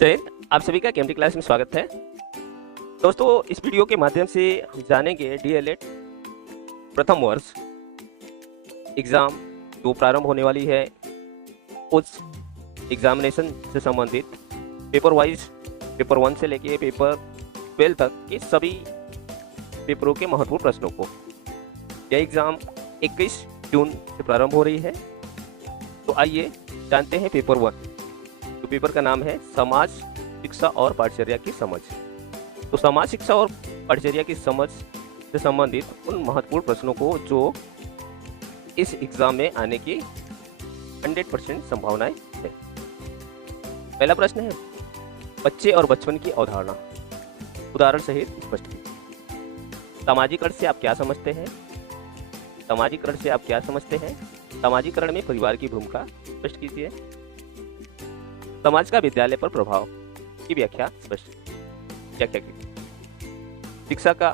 जय हिंद। आप सभी का केएमटी क्लास में स्वागत है। दोस्तों, इस वीडियो के माध्यम से हम जानेंगे डीएलएड प्रथम वर्ष एग्ज़ाम जो प्रारंभ होने वाली है, उस एग्जामिनेशन से संबंधित पेपर वाइज पेपर 1 से लेके पेपर 12 तक के सभी पेपरों के महत्वपूर्ण प्रश्नों को। यह एग्ज़ाम 21 जून से प्रारंभ हो रही है। तो आइए जानते हैं पेपर 1। तो पेपर का नाम है समाज शिक्षा और पाठचर्या की समझ। तो समाज शिक्षा और पाठचर्या की समझ से संबंधित उन महत्वपूर्ण प्रश्नों को जो इस एग्जाम में आने की 100% संभावनाएं है। पहला प्रश्न है, बच्चे और बचपन की अवधारणा उदाहरण सहित स्पष्ट कीजिए। सामाजिकरण से आप क्या समझते हैं? सामाजिकरण से आप क्या समझते हैं? सामाजिकरण में परिवार की भूमिका स्पष्ट कीजिए। समाज का विद्यालय पर प्रभाव की व्याख्या कीजिए। शिक्षा का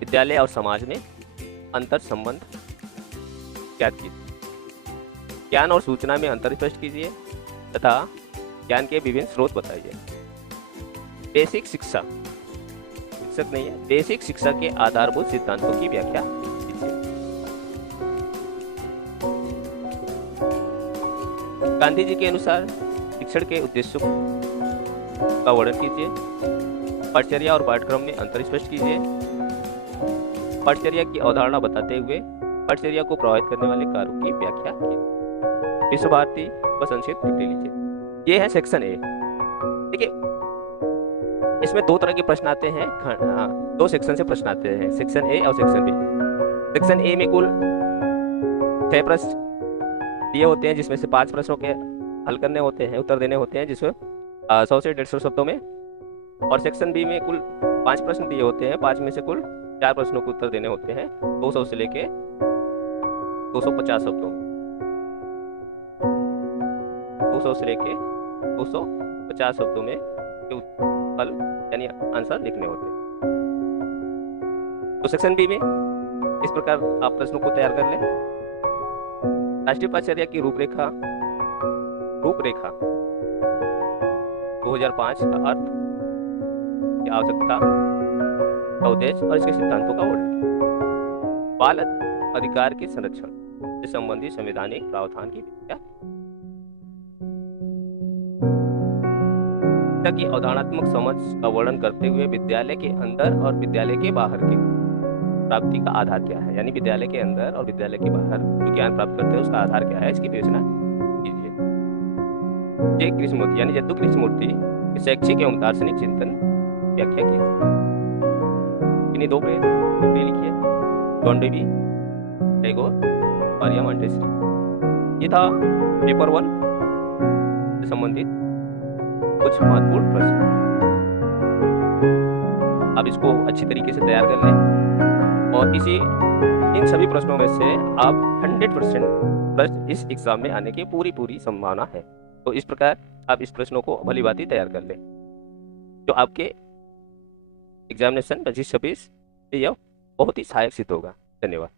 विद्यालय और समाज में अंतर संबंध ज्ञात कीजिए। ज्ञान और सूचना में अंतर स्पष्ट कीजिए तथा ज्ञान के विभिन्न स्रोत बताइए। बेसिक शिक्षा शिक्षक नहीं है, बेसिक शिक्षा के आधारभूत सिद्धांतों की व्याख्या कीजिए। गांधी जी के अनुसार शिक्षण के उद्देश्यों का वर्णन कीजिए। पाठचर्या और पाठ्यक्रम में अंतर स्पष्ट कीजिए। पाठचर्या की अवधारणा बताते हुए पाठचर्या को प्रभावित करने वाले कारकों की व्याख्या कीजिए। विश्व भारती व संक्षिप्त टिप्पणी लीजिए। ये है सेक्शन ए। देखिए, इसमें दो तरह के प्रश्न आते हैं, दो सेक्शन से प्रश्न आते हैं, सेक्शन ए और सेक्शन बी। सेक्शन ए में कुल 6 प्रश्न दिए होते हैं, जिसमें से 5 प्रश्नों के हल करने होते हैं, उत्तर देने होते हैं, जिसमें 100 से 150 शब्दों में। और सेक्शन बी में कुल 5 प्रश्न दिए होते हैं, 5 में से कुल 4 प्रश्नों के उत्तर देने होते हैं, 200 से लेके 250 शब्दों में। 200 से लेके 250 शब्दों में हल यानी आंसर लिखने होते हैं। तो सेक्शन बी में इस प्रकार आप प्रश्नों को तैयार कर लें। राष्ट्रीय पाठचर्या की रूपरेखा 2005 का अर्थ, की आवश्यकता, का उद्देश्य और इसके सिद्धांतों का वर्णन। बाल अधिकार के संरक्षण से संबंधित संवैधानिक प्रावधान की व्याख्या की अवधारणात्मक समझ का वर्णन करते हुए विद्यालय के अंदर और विद्यालय के बाहर की प्राप्ति का आधार क्या है, यानी विद्यालय के अंदर और विद्यालय के बाहर जो ज्ञान प्राप्त करते हैं उसका आधार क्या है, इसकी विवेचना कीजिए। जय कृष्णमूर्ति यानी जद्दू कृष्णमूर्ति के शैक्षिक एवं दार्शनिक चिंतन व्याख्या कीजिए। इन्हीं दो पे टिप्पणी लिखिए। John Dewey, Tagore, Maria Montesquieu. ये था पेपर 1 से संबंधित कुछ महत्वपूर्ण प्रश्न। आप इसको अच्छी तरीके से तैयार कर लें और इन सभी प्रश्नों में से आप 100% प्रश्न इस एग्जाम में आने की पूरी संभावना है। तो इस प्रकार आप इस प्रश्नों को भलीभांति तैयार कर लें, जो आपके एग्जामिनेशन 25-26 यह बहुत ही सहायक सिद्ध होगा। धन्यवाद।